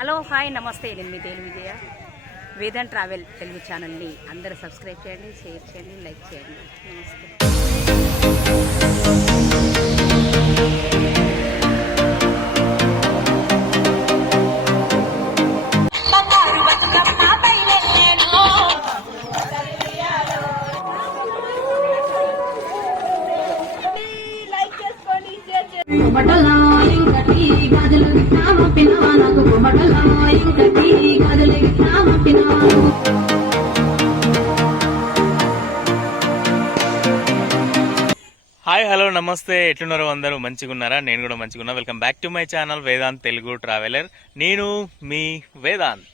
Hello hi నమస్తే, నేను మీ తేలి విజయ. వేదాంత్ ట్రావెల్ తెలుగు ఛానల్ని అందరూ సబ్స్క్రైబ్ చేయండి, షేర్ చేయండి, లైక్ చేయండి. నమస్తే. హాయ్ హలో నమస్తే, ఎట్లున్నారు అందరూ? మంచిగా ఉన్నారా? నేను కూడా మంచిగా ఉన్నా. Welcome back to my channel Vedant Telugu traveller. నేను మీ వేదాంత్.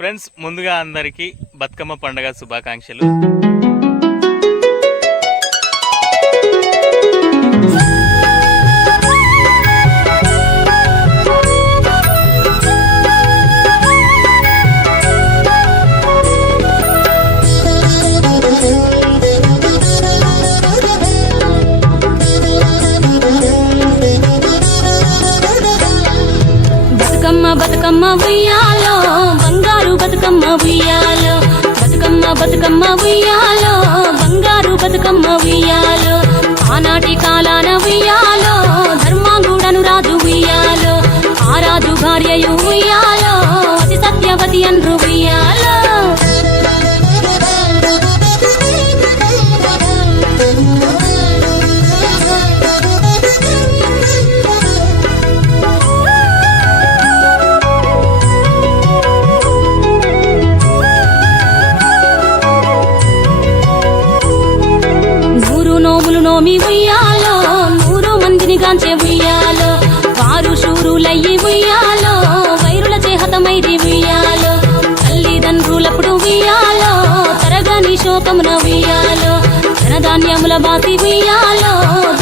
ఫ్రెండ్స్, ముందుగా అందరికీ బతుకమ్మ పండుగ శుభాకాంక్షలు. బతుకమ్మ ఉయ్యాలో, బంగారు బతుకమ్మ ఉయ్యాలో, బతుకమ్మ బతుకమ్మ ఉయ్యాలో, బంగారు బతుకమ్మ ఉయ్యాలో, ఆనాటి కాలాన ఉయ్యాలో, ధర్మాంగుడను రాజు ఉయ్యాలో, ఆ రాజు భార్యయు ఉయ్యాలో, అతి సత్యవతి అన్రు ఉయ్యాలో. నోమి ఉయ్యాలో, 100 మందిని గాంచే ఉయ్యాలో, వారు శూరులయ్యి ఉయ్యాలో, వైరుల చేహతమైది ఉయ్యాలో, తల్లిదండ్రులప్పుడు ఉయ్యాలో, తరగని శోకమున ఉయ్యాలో, ధనధాన్యముల బాసి ఉయ్యాలో,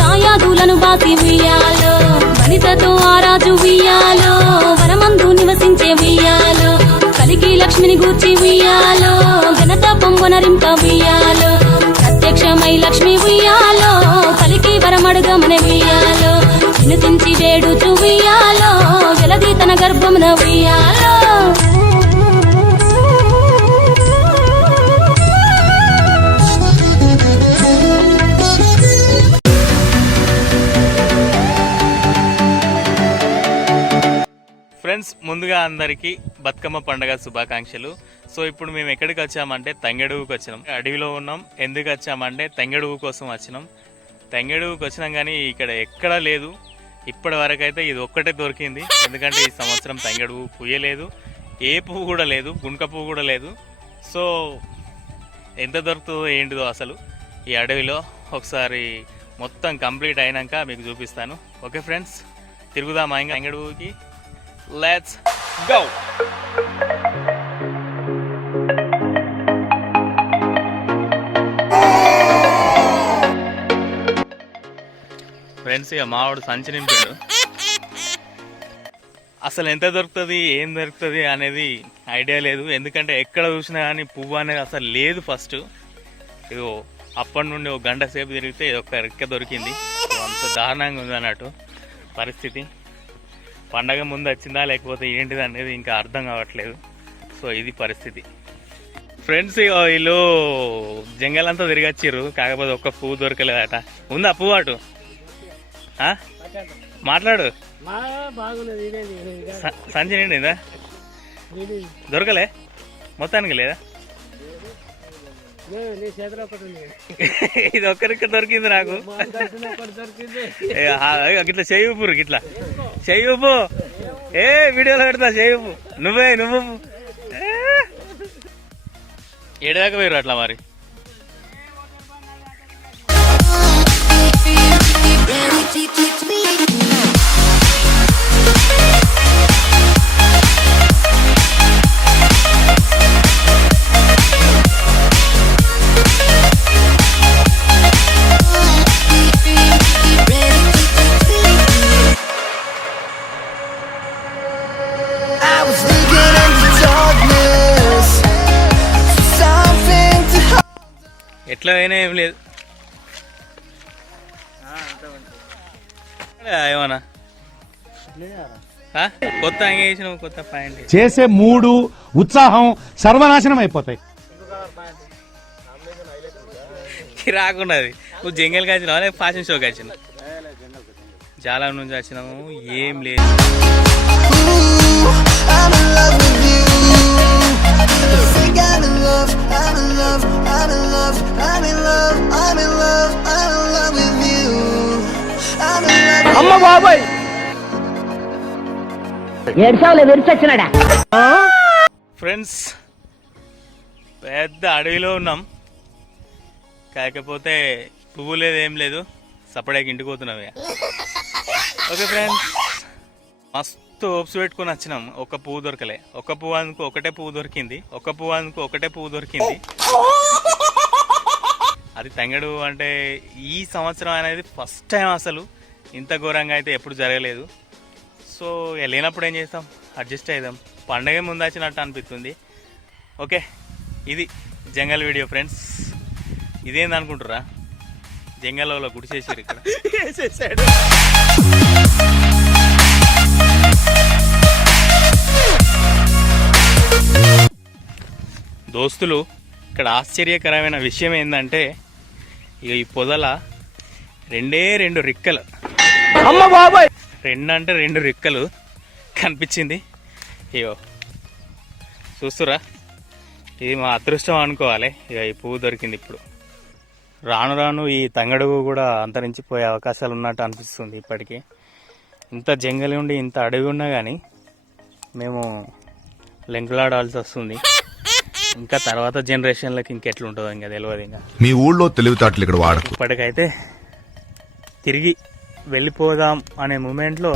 దాయాదులను బాసి ఉయ్యాలో, వనితతో ఆరాజు ఉయ్యాలో, వనమందు నివసించే ఉయ్యాలో, కలికి లక్ష్మిని గూర్చి ఉయ్యాలో, ఘనత పొంగునరింప ఉయ్యాలో, ప్రత్యక్షమై లక్ష్మి ఉయ్యాలో, కలికి వరమడుగమన ఉయ్యాలో, వినుతించి వేడుచు ఉయ్యాలో, జలది తన గర్భమున ఉయ్యాలో. ఫ్రెండ్స్, ముందుగా అందరికీ బతుకమ్మ పండుగ శుభాకాంక్షలు. సో ఇప్పుడు మేము ఎక్కడికి వచ్చామంటే తంగెడుగుకి వచ్చినాం. అడవిలో ఉన్నాం. ఎందుకు వచ్చామంటే తంగెడుగు కోసం వచ్చినాం. తంగెడుగుకి వచ్చినాం కానీ ఇక్కడ ఎక్కడా లేదు. ఇప్పటి వరకు అయితే ఇది ఒక్కటే దొరికింది. ఎందుకంటే ఈ సంవత్సరం తంగెడుగు పూయలేదు, ఏ పువ్వు కూడా లేదు, గుంక పువ్వు కూడా లేదు. సో ఎంత దొరుకుతుందో ఏంటిదో అసలు ఈ అడవిలో ఒకసారి మొత్తం కంప్లీట్ అయినాక మీకు చూపిస్తాను. ఓకే ఫ్రెండ్స్, తిరుగుదామా ఇంకా తంగెడుగుకి? Let's go. ఫ్రెండ్స్, ఇక మావాడు సంచి నింపాడు. అసలు ఎంత దొరుకుతుంది, ఏం దొరుకుతుంది అనేది ఐడియా లేదు. ఎందుకంటే ఎక్కడ చూసినా కానీ పువ్వు అనేది అసలు లేదు. ఫస్ట్ ఇగో అప్పటి నుండి ఒక గంట సేపు తిరిగితే ఒక రెక్క దొరికింది. అంత దారుణంగా ఉంది అన్నట్టు పరిస్థితి. పండగ ముందు వచ్చిందా లేకపోతే ఏంటిది అనేది ఇంకా అర్థం కావట్లేదు. సో ఇది పరిస్థితి. ఫ్రెండ్స్, వీళ్ళు జంగల్ అంతా తిరిగొచ్చిర్రు, కాకపోతే ఒక్క పువ్వు దొరకలేదట. ఉందా పువ్వు అటు? మాట్లాడు. సంచి నిండిందా? దొరకలే మొత్తానికి లేదా? ఇది ఒక్కరికి దొరికింది నాకు. గిట్లా చెయ్యి ఊపురు, గిట్లా చెయ్యి ఊపు. ఏ వీడియోలో పెడతా, చెయ్యి ఊపు. నువ్వు ఏడాక పోయారు అట్లా మరి. ఎట్లా అయినా ఏం లేదు ఏమన్నా కొత్త అంగేసిన కొత్త పాయింట్ చేసే మూడు ఉత్సాహం సర్వనాశనం అయిపోతాయి. రాకున్నది నువ్వు జంగల్కి వచ్చినావు లేక ఫ్యాషన్ షోకి వచ్చినావు? చాలా నుంచి వచ్చినాము, ఏం లేదు. I'm in love with you. Think I'm in love, I'm in love, I'm in love, I'm in love, I'm in love, I'm in love with you. I'm in love. అమ్మ బాబాయ్ ఫ్రెండ్స్ పెద్ద అడవిలో ఉన్నాం, కాకపోతే పువ్వు లేదు ఏం లేదు, సపరేట్గా ఇంటికి పోతున్నాం ఇక. ఓకే ఫ్రెండ్స్, మస్తు హోప్స్ పెట్టుకుని వచ్చినాం, ఒక పువ్వు దొరకలే. ఒక పువ్వు అందుకు ఒకటే పువ్వు దొరికింది, ఒక పువ్వు అందుకు ఒకటే పువ్వు దొరికింది. అది తంగడు అంటే ఈ సంవత్సరం అనేది ఫస్ట్ టైం, అసలు ఇంత ఘోరంగా అయితే ఎప్పుడు జరగలేదు. సో లేనప్పుడు ఏం చేస్తాం, అడ్జస్ట్ అవుదాం. పండగ ముందు వచ్చినట్టు అనిపిస్తుంది. ఓకే, ఇది జంగల్ వీడియో ఫ్రెండ్స్. ఇదేంది అనుకుంటురా, జంగల్లో గుడిసేసారు ఇక్కడ. వేసేసాడు. దోస్తులు, ఇక్కడ ఆశ్చర్యకరమైన విషయం ఏంటంటే ఇక ఈ పొదల రెండు రిక్కలు, అమ్మ బాబాయ్ రెండు రిక్కలు కనిపించింది. ఇగో చూస్తురా, ఇది మా అదృష్టం అనుకోవాలి. ఇక ఈ పువ్వు దొరికింది. ఇప్పుడు రాను రాను ఈ తంగడుగు కూడా అంతరించిపోయే అవకాశాలు ఉన్నట్టు అనిపిస్తుంది. ఇప్పటికీ ఇంత జంగలి ఉండి ఇంత అడవి ఉన్నా కానీ మేము లెంకులాడాల్సి వస్తుంది. ఇంకా తర్వాత జనరేషన్లకి ఇంకెట్లుంటుందో ఇంకా తెలియదు. ఇంకా మీ ఊళ్ళో తెలివితేటలు ఇక్కడ వాడకు. ఇప్పటికైతే తిరిగి వెళ్ళిపోదాం అనే మూమెంట్లో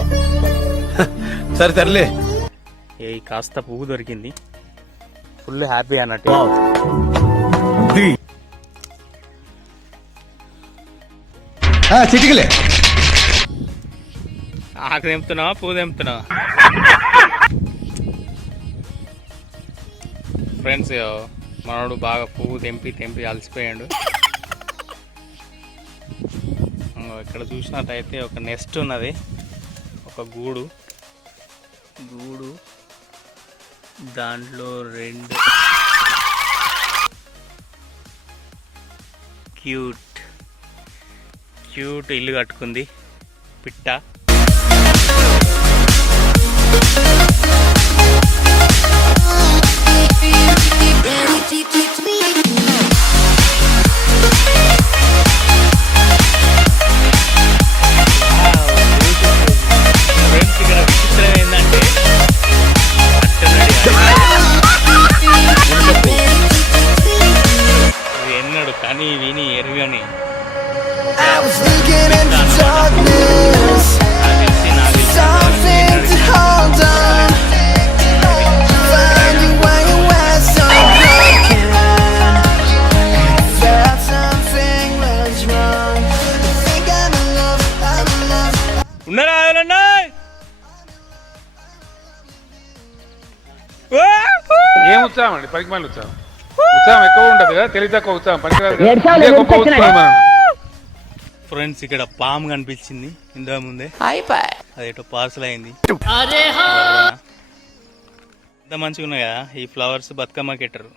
సరే తరలే, ఈ కాస్త పువ్వు దొరికింది. ఫుల్ హ్యాపీ అన్నట్టు. చిటికలే ఆకు తెంపుతున్నావా, పువ్వు తెంపుతున్నావా? ఫ్రెండ్స్, మనోడు బాగా పువ్వు తెంపి అలసిపోయాడు. ఇక్కడ చూసినట్టయితే ఒక నెస్ట్ ఉన్నది, ఒక గూడు, దాంట్లో 2 క్యూట్ ఇల్లు కట్టుకుంది పిట్ట. ఫ్రెండ్స్, ఇక్కడ విచిత్రం ఏంటంటే ఎన్నడు కానీ విని ఎరుగని I was looking into darkness, something to hold on. Find you while you were so broken. Felt something was wrong. I think I'm in love, I'm in love. ఉన్నారా ఎవరన్నా? ఏం ఉత్సాహం అండి, పనికి మళ్ళీ ఉత్సాహం. ఉత్సాహం ఎక్కువ ఉండదు కదా, తెలివి తక్కువ ఉత్సాహం, పనికి గొప్ప ఉత్సాహం. ఫ్రెండ్స్, ఇక్కడ పాము కనిపించింది ఇందా ముందే, అదేటో పార్సల్ అయింది. ఎంత మంచిగా ఉన్నాయి కదా ఈ ఫ్లవర్స్, బతుకమ్మకి ఎట్టరు,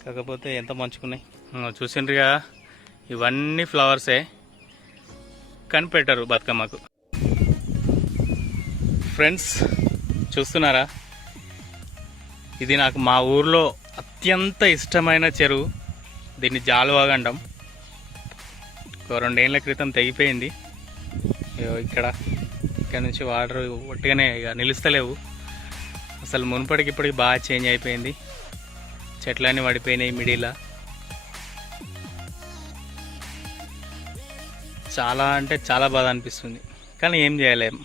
కాకపోతే ఎంత మంచిగా ఉన్నాయి. చూసిండ్రు కదా, ఇవన్నీ ఫ్లవర్సే, కనిపెట్టరు బతుకమ్మకు. ఫ్రెండ్స్ చూస్తున్నారా, ఇది నాకు మా ఊర్లో అత్యంత ఇష్టమైన చెరువు. దీన్ని జాలువాగండం. ఒక 2 ఏళ్ల క్రితం తెగిపోయింది. ఇక్కడ నుంచి వాటర్ ఒట్టిగానే ఇక నిలుస్తలేవు. అసలు మునుపటికి ఇప్పటికి బాగా చేంజ్ అయిపోయింది. చెట్లన్నీ పడిపోయినాయి మిడిలా. చాలా అంటే చాలా బాధ అనిపిస్తుంది, కానీ ఏం చేయలేము.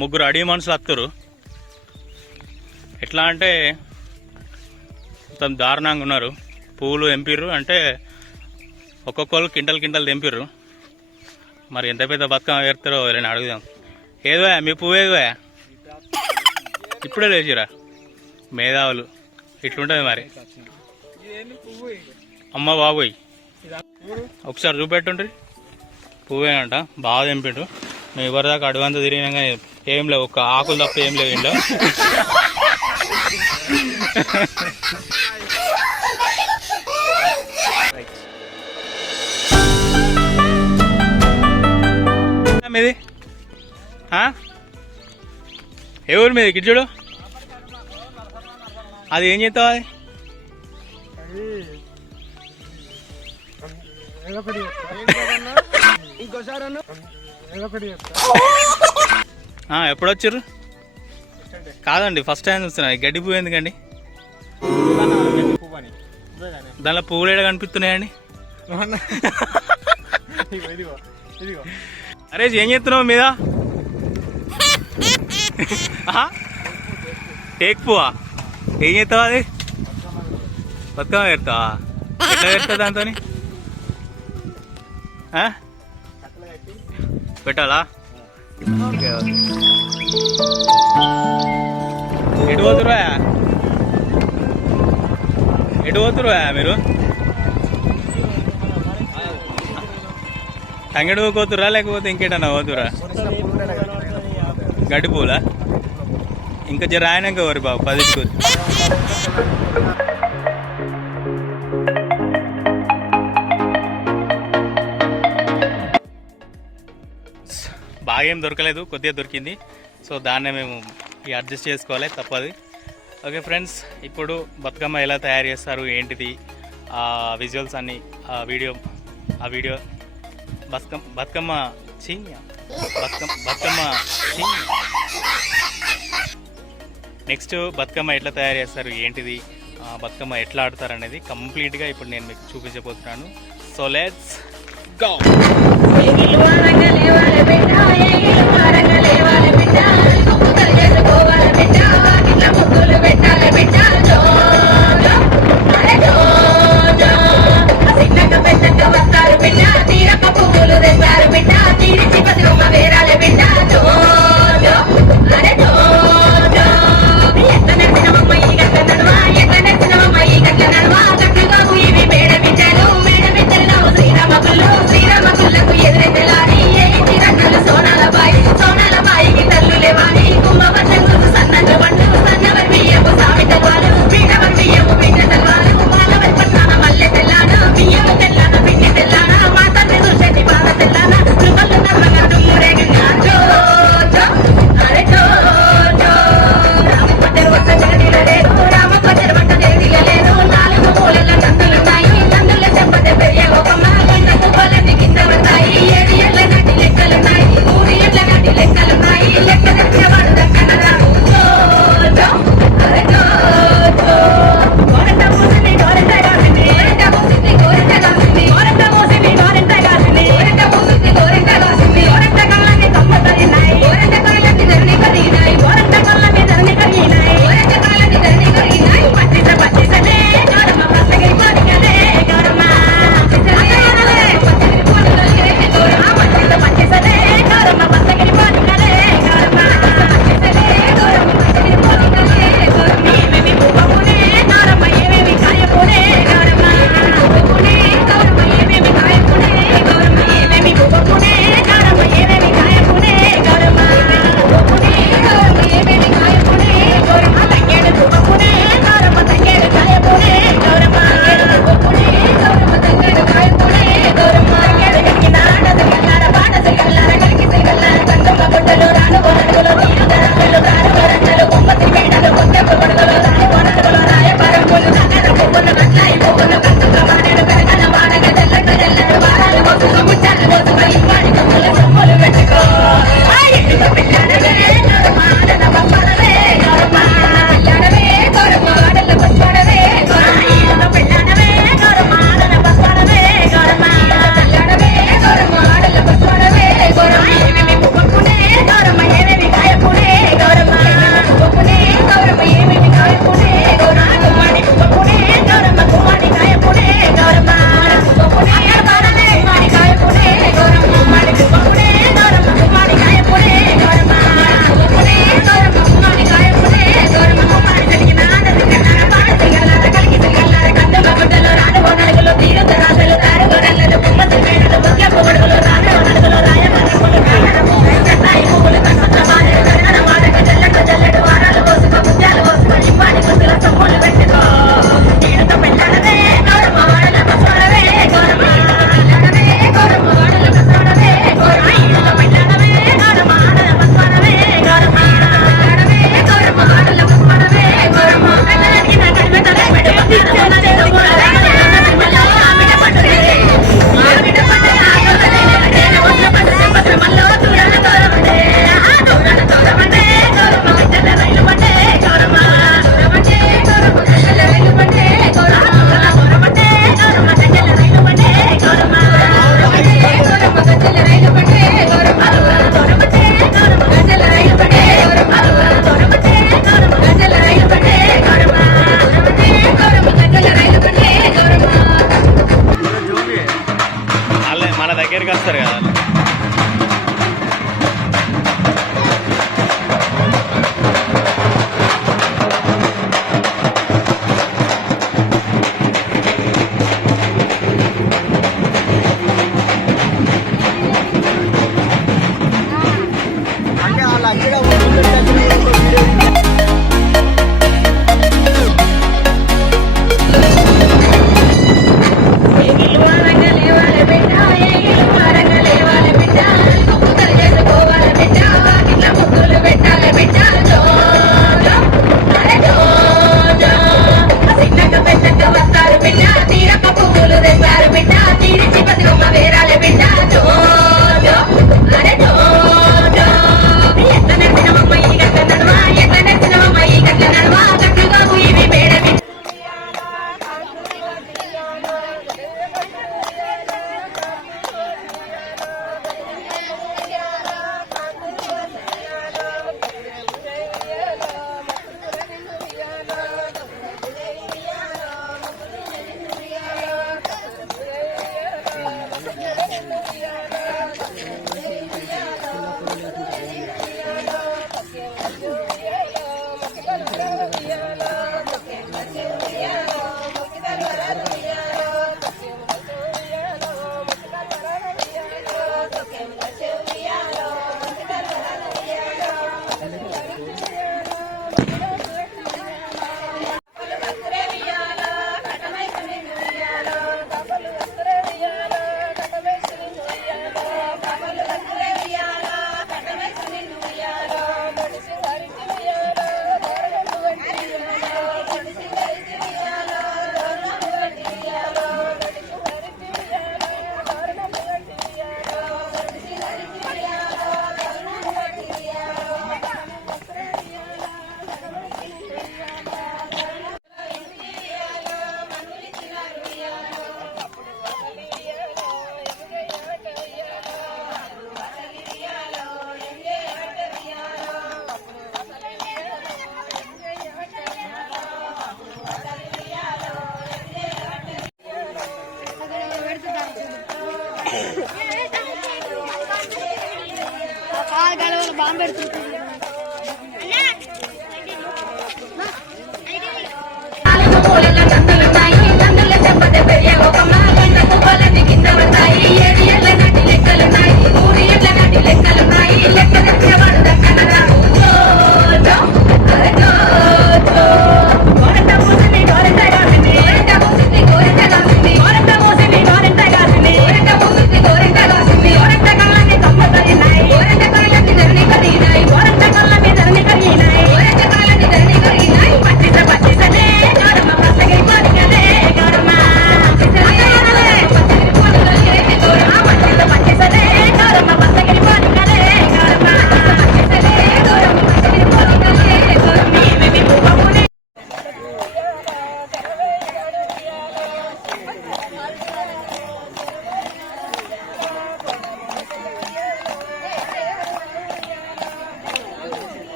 ముగ్గురు అడవి మనుషులు వస్తారు, ఎట్లా అంటే మొత్తం దారుణంగా ఉన్నారు. పువ్వులు తెంపిర్రు అంటే ఒక్కొక్కరు కింటలు తెంపిర్రు. మరి ఎంత పెద్ద బతుకమ్మ వేస్తారో నేను అడుగుదాం. ఏదో మీ పువ్వు ఏదో ఇప్పుడే లేచిరా మేధావులు. ఇట్లుంటుంది మరి. అమ్మ బాబోయ్ ఒకసారి చూపెట్టుండ్రి. పువ్వేనంట బాగా తెంపిండు. మేము ఎవరిదాకా అడవంతా తిరిగినా కానీ ఏం లేవు, ఒక ఆకులు తప్ప ఏం లేవు ఇంట్లో. మీది ఏ ఊరు మీది గిడ్జుడు? అది ఏం చేస్తావు? అది ఎప్పుడు వచ్చారు? కాదండి ఫస్ట్ టైం చూస్తున్నా. గడ్డి పువ్వు ఎందుకండి? దానిలో పువ్వులు ఏడ కనిపిస్తున్నాయండి? అరే ఏం చేస్తున్నావు మీద? టేక్ పువ్వా? ఏం చేస్తావు అది? బతుకమ్మ పెడతావా? ఎట్లా పెడతావు దాంతో? పెట్టాలా? Okay okay. ఎటు పోతురువా? ఎటు పోతురువా మీరు? తంగెడు పోతురా లేకపోతే ఇంకేటన్నా పోతురా? గడ్డి పూలా? ఇంకా జర ఆయనక వరి బాబు 10 బాగా ఏం దొరకలేదు, కొద్దిగా దొరికింది. సో దాన్నే మేము అడ్జస్ట్ చేసుకోవాలి, తప్పదు. ఓకే ఫ్రెండ్స్, ఇప్పుడు బతుకమ్మ ఎలా తయారు చేస్తారు ఏంటిది విజువల్స్ అన్నీ ఆ వీడియో బతుకమ్మ నెక్స్ట్ బతుకమ్మ ఎట్లా తయారు చేస్తారు ఏంటిది, బతుకమ్మ ఎట్లా ఆడతారు అనేది కంప్లీట్గా ఇప్పుడు నేను మీకు చూపించబోతున్నాను. So let's go. శ్రీరామ పుల్లకు ఎదురెళ్ళాలి ఏ తిరగలు సోనాల బాయి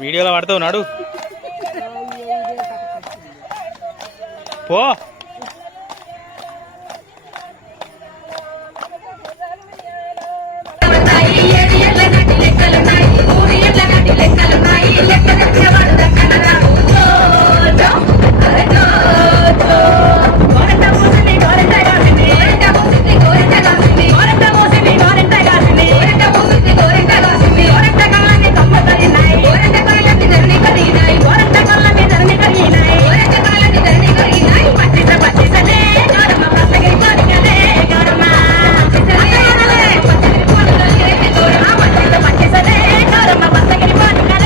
వీడియోలో పడతావు నాడు పో. పచ్చసనే గౌరమ్మ బసగిరి పోనికలే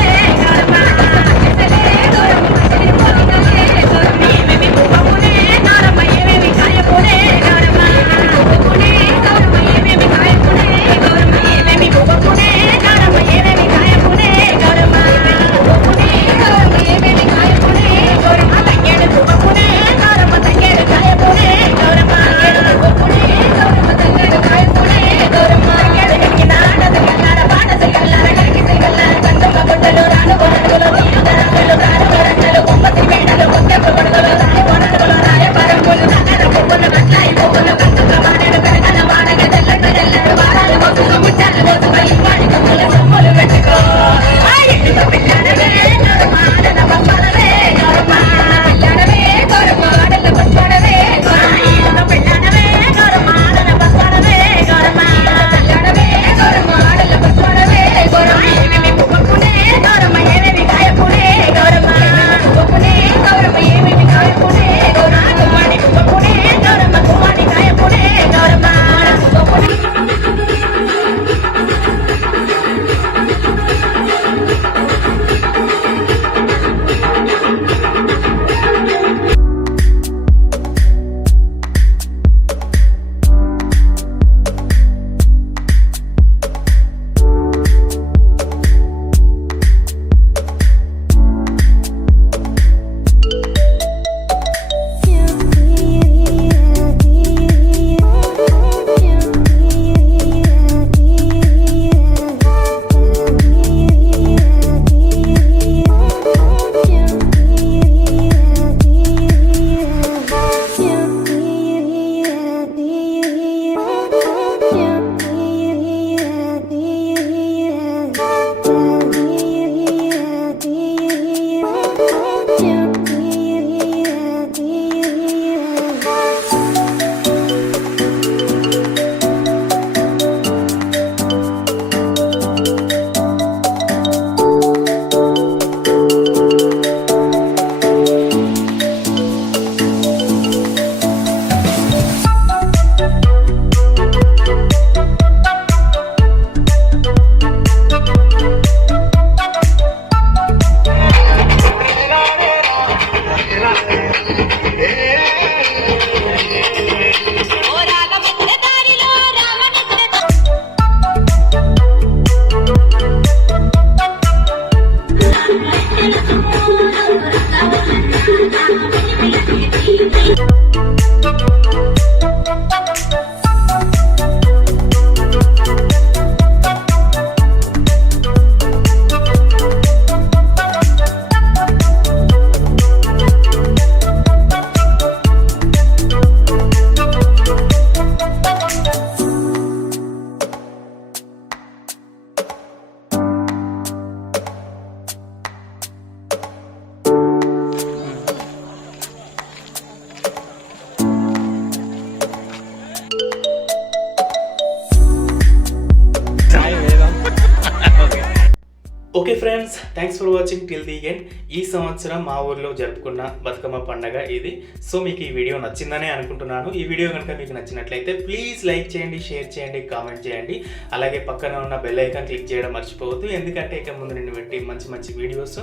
okay friends, thanks for watching till the end. ఈ సంవత్సరం మా ఊర్లో జరుపుకున్న బతుకమ్మ పండగ ఇది. సో మీకు ఈ వీడియో నచ్చిందనే అనుకుంటున్నాను. ఈ వీడియో కనుక మీకు నచ్చినట్లయితే ప్లీజ్ లైక్ చేయండి, షేర్ చేయండి, కామెంట్ చేయండి. అలాగే పక్కన ఉన్న బెల్ ఐకాన్ క్లిక్ చేయడం మర్చిపోవద్దు, ఎందుకంటే ఇక ముందు నేను పెట్టి మంచి మంచి వీడియోస్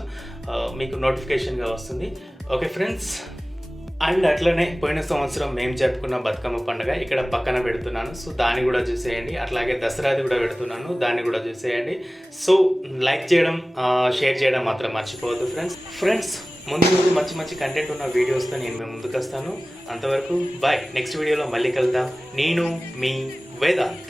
మీకు నోటిఫికేషన్గా వస్తుంది. ఓకే ఫ్రెండ్స్, అండ్ అట్లనే పోయిన సంవత్సరం మేము జరుపుకున్న బతుకమ్మ పండుగ ఇక్కడ పక్కన పెడుతున్నాను. సో దాన్ని కూడా చూసేయండి. అట్లాగే దసరాది కూడా పెడుతున్నాను, దాన్ని కూడా చూసేయండి. సో లైక్ చేయడం, షేర్ చేయడం మాత్రం మర్చిపోవద్దు ఫ్రెండ్స్. ముందు మంచి మంచి కంటెంట్ ఉన్న వీడియోస్తో నేను మేము ముందుకు వస్తాను. అంతవరకు బాయ్. నెక్స్ట్ వీడియోలో మళ్ళీ కలుద్దాం. నేను మీ వేదాంత్.